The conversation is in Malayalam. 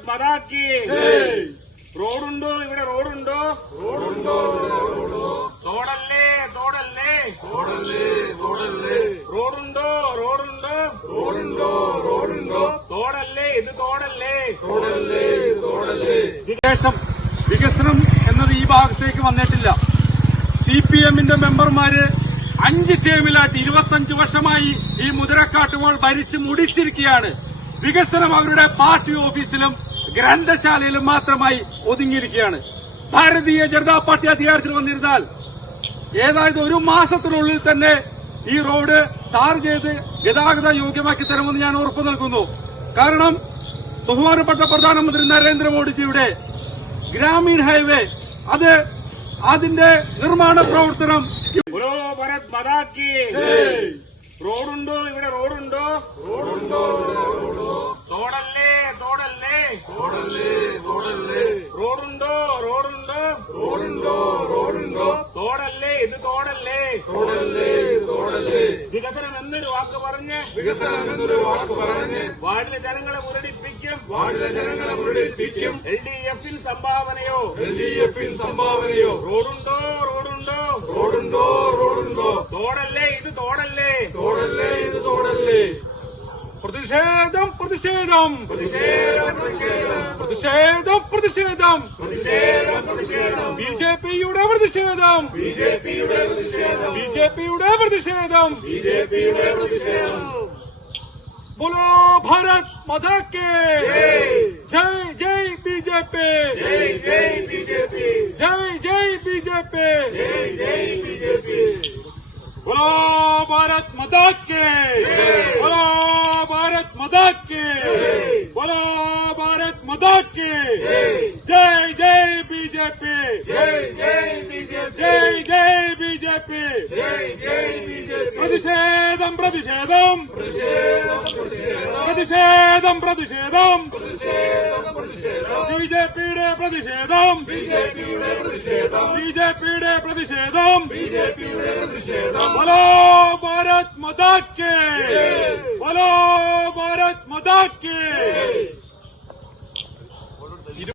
മതാക്കി റോഡുണ്ടോ ഇവിടെ റോഡുണ്ടോ തോടല്ലേ തോടല്ലേ റോഡുണ്ടോ തോടല്ലേ ഇത് തോടല്ലേ ശേഷം വികസനം എന്നത് ഈ ഭാഗത്തേക്ക് വന്നിട്ടില്ല. CPM-ന്റെ മെമ്പർമാര് 5 ടേമിലായിട്ട് 25 വർഷമായി ഈ മുതിരക്കാട്ടുകൾ ഭരിച്ച് മുടിച്ചിരിക്കുകയാണ്. വികസനം അവരുടെ പാർട്ടി ഓഫീസിലും ഗ്രന്ഥശാലയിലും മാത്രമായി ഒതുങ്ങിയിരിക്കുകയാണ്. ഭാരതീയ ജനതാ പാർട്ടി അധികാരത്തിൽ വന്നിരുന്നാൽ ഏതായത് 1 മാസത്തിനുള്ളിൽ തന്നെ ഈ റോഡ് ടാർ ചെയ്ത് ഗതാഗത യോഗ്യമാക്കി തരുമെന്ന് ഞാൻ ഉറപ്പു നൽകുന്നു. കാരണം ബഹുമാനപ്പെട്ട പ്രധാനമന്ത്രി നരേന്ദ്രമോദിജിയുടെ ഗ്രാമീൺ ഹൈവേ അതിന്റെ നിർമ്മാണ പ്രവർത്തനം ഭാരത് മതാക്കി റോഡുണ്ടോ ഇവിടെ റോഡുണ്ടോ തോടല്ലേ റോഡുണ്ടോ തോടല്ലേ ഇത് തോടല്ലേ വികസനം എന്നൊരു വാക്ക് പറഞ്ഞ് വാർഡിലെ ജനങ്ങളെ മുരടിപ്പിക്കും LDF-ൽ സംഭാവനയോ റോഡുണ്ടോ തോടല്ലേ ഇത് തോടല്ലേ പ്രതിഷേധം ബിജെപിയുടെ പ്രതിഷേധം बोलो भारत माता के जय बीजेपी जय बीजेपी बोलो भारत माता के बोलो भारत माता के बोलो भारत माता के जय बीजेपी जय बीजेपी പ്രതിഷേധം ബിജെപിയുടെ പ്രതിഷേധം बोलो भारत माता के